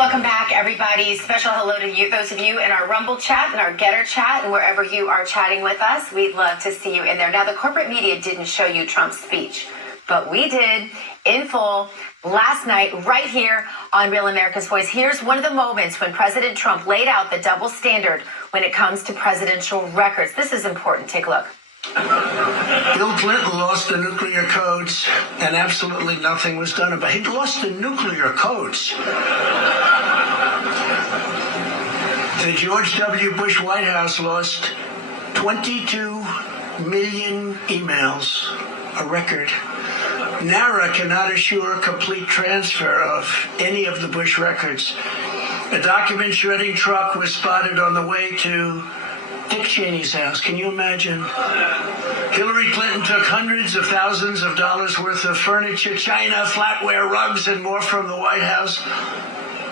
welcome back, everybody. Special hello to you, those of you in our Rumble chat and our Getter chat and wherever you are chatting with us. We'd love to see you in there. Now, the corporate media didn't show you Trump's speech, but we did in full last night right here on Real America's Voice. Here's one of the moments when President Trump laid out the double standard when it comes to presidential records. This is important. Take a look. Bill Clinton lost the nuclear codes, and absolutely nothing was done about it. He lost the nuclear codes. The George W. Bush White House lost 22 million emails, a record. NARA cannot assure complete transfer of any of the Bush records. A document shredding truck was spotted on the way to Dick Cheney's house. Can you imagine? Hillary Clinton took hundreds of thousands of dollars worth of furniture, china, flatware, rugs, and more from the White House,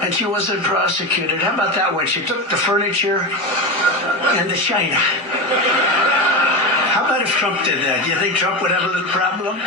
and she wasn't prosecuted. How about that one? She took the furniture and the china. How about if Trump did that? Do you think Trump would have a little problem?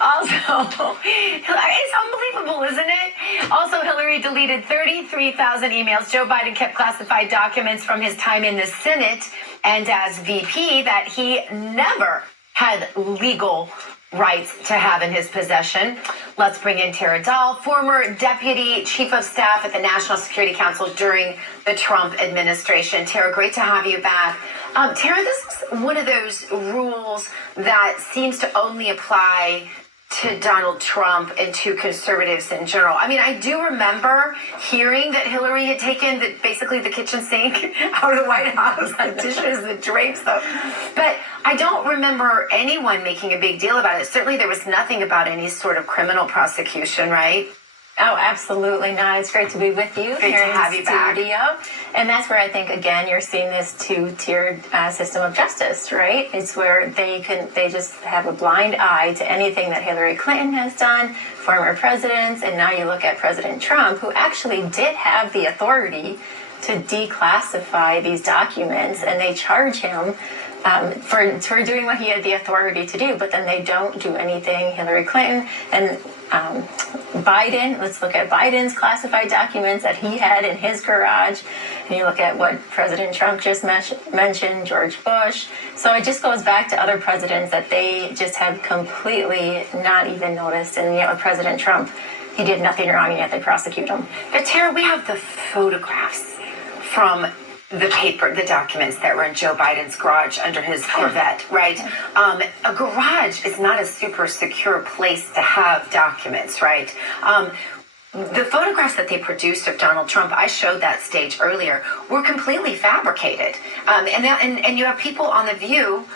Also, it's unbelievable, isn't it? Also, Hillary deleted 33,000 emails. Joe Biden kept classified documents from his time in the Senate and as VP that he never had legal rights to have in his possession. Let's bring in Tera Dahl, former deputy chief of staff at the National Security Council during the Trump administration. Tera, great to have you back. Tera, this is one of those rules that seems to only apply to Donald Trump and to conservatives in general. I mean, I do remember hearing that Hillary had taken basically the kitchen sink out of the White House, the dishes, the drapes, but I don't remember anyone making a big deal about it. Certainly there was nothing about any sort of criminal prosecution, right? Oh, absolutely not. It's great to be with you Great here to have in you back. studio. And that's where I think, again, you're seeing this two-tiered system of justice, right? It's where they just have a blind eye to anything that Hillary Clinton has done, former presidents, and now you look at President Trump, who actually did have the authority to declassify these documents, and they charge him for doing what he had the authority to do, but then they don't do anything. Hillary Clinton and Biden, let's look at Biden's classified documents that he had in his garage, and you look at what President Trump just mentioned, George Bush. So it just goes back to other presidents that they just have completely not even noticed, and yet with President Trump, he did nothing wrong, and yet they prosecute him. But Tera, we have the photographs from the documents that were in Joe Biden's garage under his Corvette, right? A garage is not a super secure place to have documents, right? The photographs that they produced of Donald Trump, I showed that stage earlier, were completely fabricated. And you have people on The View,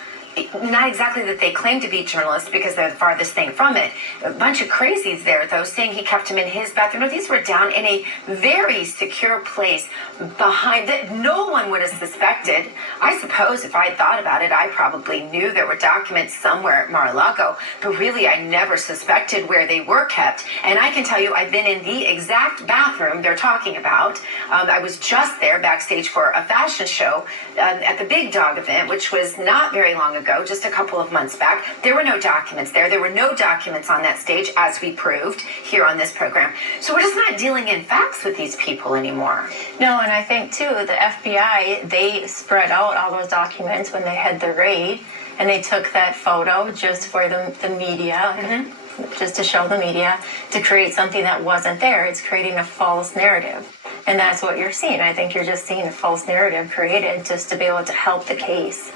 not exactly that they claim to be journalists because they're the farthest thing from it. A bunch of crazies there, though, saying he kept him in his bathroom. No, these were down in a very secure place behind that no one would have suspected. I suppose if I had thought about it, I probably knew there were documents somewhere at Mar-a-Lago, but really I never suspected where they were kept. And I can tell you I've been in the exact bathroom they're talking about. I was just there backstage for a fashion show at the Big Dog event, which was not very long ago, just a couple of months back. There were no documents there. There were no documents on that stage, as we proved here on this program. So we're just not dealing in facts with these people anymore. No, and I think, too, the FBI, they spread out all those documents when they had the raid, and they took that photo just for the media, just to show the media, to create something that wasn't there. It's creating a false narrative. And that's what you're seeing. I think you're just seeing a false narrative created just to be able to help the case.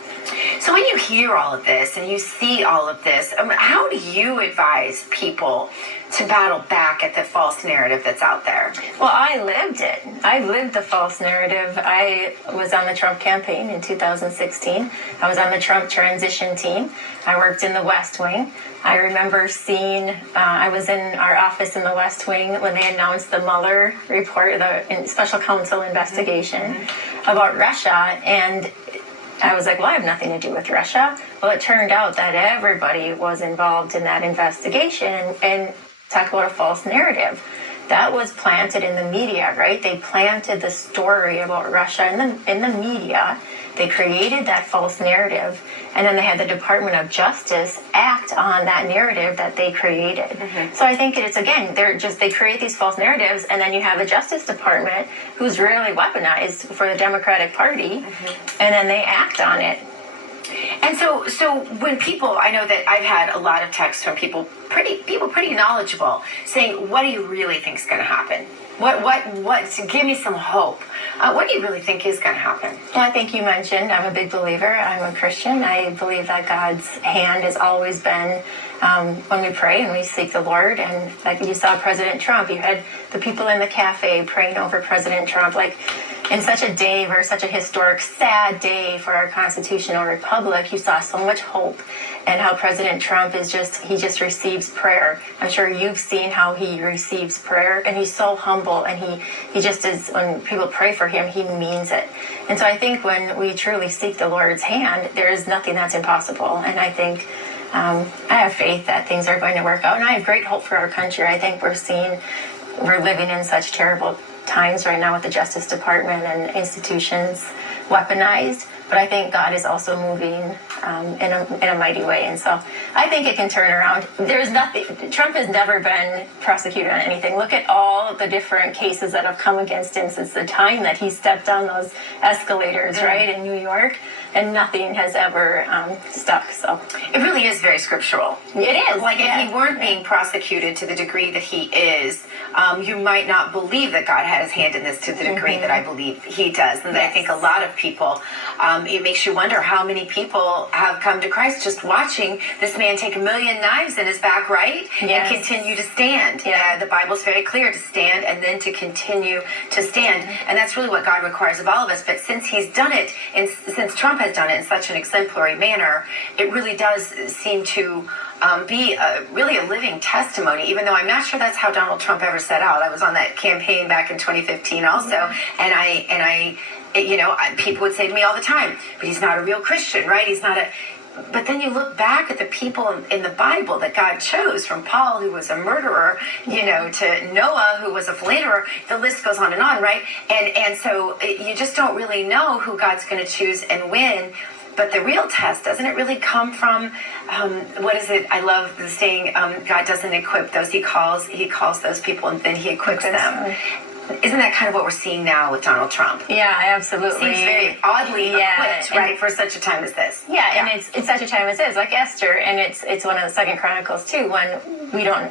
So when you hear all of this and you see all of this, how do you advise people to battle back at the false narrative that's out there? Well, I lived it. I lived the false narrative. I was on the Trump campaign in 2016. I was on the Trump transition team. I worked in the West Wing. I remember seeing, I was in our office in the West Wing when they announced the Mueller report, the special counsel investigation about Russia, and I was like, well, I have nothing to do with Russia. Well, it turned out that everybody was involved in that investigation, and talk about a false narrative. That was planted in the media, right? They planted the story about Russia in the media, They created that false narrative, and then they had the Department of Justice act on that narrative that they created. So I think it's, again, they create these false narratives, and then you have the Justice Department, who's really weaponized for the Democratic Party, and then they act on it. And so when people, I know that I've had a lot of texts from people pretty knowledgeable saying, what do you really think is going to happen? Give me some hope. What do you really think is going to happen? Well, I think you mentioned I'm a big believer. I'm a Christian. I believe that God's hand has always been when we pray and we seek the Lord. And like you saw President Trump, you had the people in the cafe praying over President Trump. Like, in such a day, or such a historic, sad day for our constitutional republic, you saw so much hope, and how President Trump he just receives prayer. I'm sure you've seen how he receives prayer, and he's so humble, and he just is, when people pray for him, he means it. And so I think when we truly seek the Lord's hand, there is nothing that's impossible. And I think I have faith that things are going to work out, and I have great hope for our country. I think we're living in such terrible times right now with the Justice Department and institutions weaponized, but I think God is also moving in a mighty way, and so I think it can turn around. There's nothing. Trump has never been prosecuted on anything. Look at all the different cases that have come against him since the time that he stepped down those escalators, right, in New York, and nothing has ever stuck. So it really is very scriptural. It is. Like, if he weren't being prosecuted to the degree that he is, you might not believe that God had his hand in this to the degree that I believe he does. And I think a lot of people, it makes you wonder how many people have come to Christ just watching this man take 1 million knives in his back, right? Yes. And continue to stand. The Bible's very clear, to stand and then to continue to stand. And that's really what God requires of all of us. But since he's done it, and since Trump has done it in such an exemplary manner, it really does seem to be really a living testimony, even though I'm not sure that's how Donald Trump ever set out. I was on that campaign back in 2015 also, and I people would say to me all the time, but he's not a real Christian, right? He's not a... But then you look back at the people in the Bible that God chose, from Paul, who was a murderer, to Noah, who was a philanderer. The list goes on, right? And so you just don't really know who God's going to choose and when. But the real test, doesn't it really come from, what is it? I love the saying, God doesn't equip those he calls those people, and then he equips them. Isn't that kind of what we're seeing now with Donald Trump? Yeah, absolutely. Seems very oddly equipped, right, for such a time as this. Yeah, and it's such a time as this, like Esther, and it's one of the Second Chronicles too,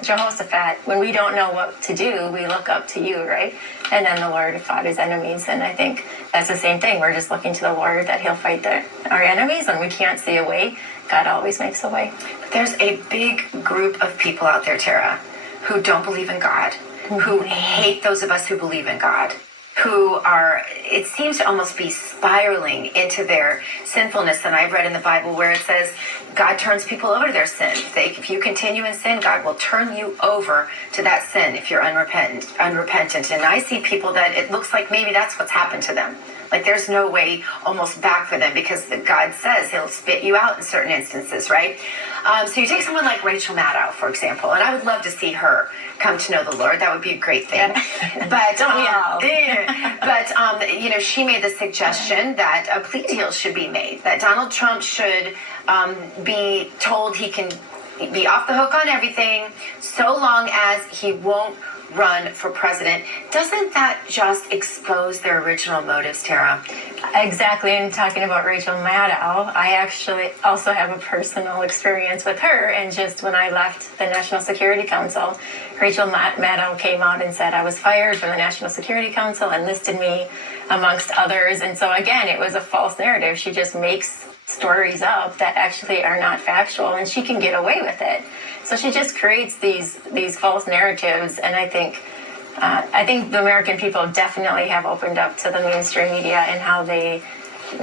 Jehoshaphat, when we don't know what to do, we look up to you, right? And then the Lord fought his enemies, and I think that's the same thing. We're just looking to the Lord that he'll fight our enemies. When we can't see a way, God always makes a way. But there's a big group of people out there, Tera, who don't believe in God, who hate those of us who believe in God, who are, it seems to almost be spiraling into their sinfulness. And I've read in the Bible where it says God turns people over to their sin. If you continue in sin, God will turn you over to that sin if you're unrepentant. And I see people that it looks like maybe that's what's happened to them. Like, there's no way almost back for them, because God says he'll spit you out in certain instances, right? So you take someone like Rachel Maddow, for example, and I would love to see her come to know the Lord. That would be a great thing. But she made the suggestion that a plea deal should be made, that Donald Trump should be told he can be off the hook on everything so long as he won't run for president. Doesn't that just expose their original motives, Tera? Exactly. And talking about Rachel Maddow, I actually also have a personal experience with her. And just when I left the National Security Council, Rachel Maddow came out and said I was fired from the National Security Council and listed me amongst others. And so again, it was a false narrative. She just makes stories up that actually are not factual, and she can get away with it. So she just creates these false narratives, and I think the American people definitely have opened up to the mainstream media and how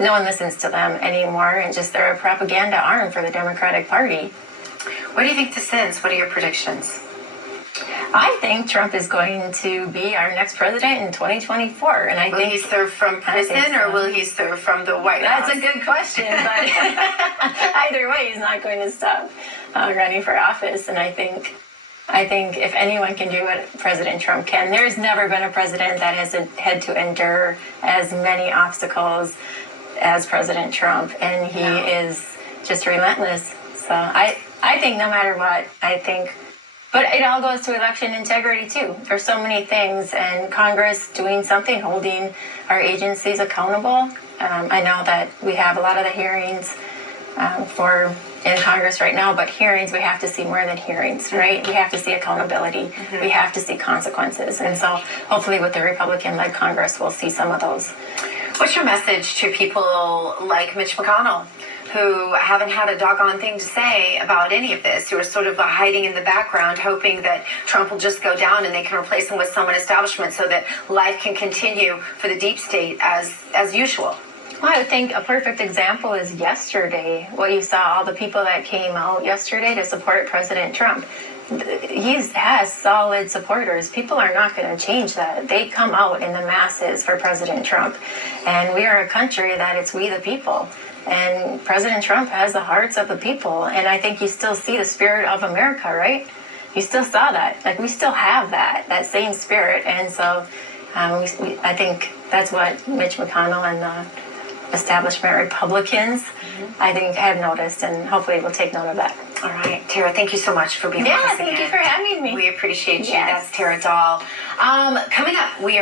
no one listens to them anymore, and just they're a propaganda arm for the Democratic Party. What do you think this ends? What are your predictions? I think Trump is going to be our next president in 2024, and will he serve from prison or will he serve from the White House? That's a good question, but either way, he's not going to stop running for office. And I think if anyone can do what President Trump can, there's never been a president that has had to endure as many obstacles as President Trump, and he is just relentless. So I think no matter what, but it all goes to election integrity too. There's so many things, and Congress doing something, holding our agencies accountable. I know that we have a lot of the hearings in Congress right now, but hearings, we have to see more than hearings, right? We have to see accountability. We have to see consequences. And so hopefully with the Republican-led Congress, we'll see some of those. What's your message to people like Mitch McConnell, who haven't had a doggone thing to say about any of this, who are sort of hiding in the background, hoping that Trump will just go down and they can replace him with someone establishment so that life can continue for the deep state as usual? Well, I think a perfect example is yesterday, what you saw, all the people that came out yesterday to support President Trump. He has solid supporters. People are not going to change that. They come out in the masses for President Trump. And we are a country that it's we the people. And President Trump has the hearts of the people. And I think you still see the spirit of America, right? You still saw that. Like, we still have that same spirit. And so I think that's what Mitch McConnell and the establishment Republicans, I think, have noticed, and hopefully we'll take note of that. All right, Tera, thank you so much for being with us again. Yeah, thank you for having me. We appreciate you. Yes. That's Tera Dahl. Coming up, we are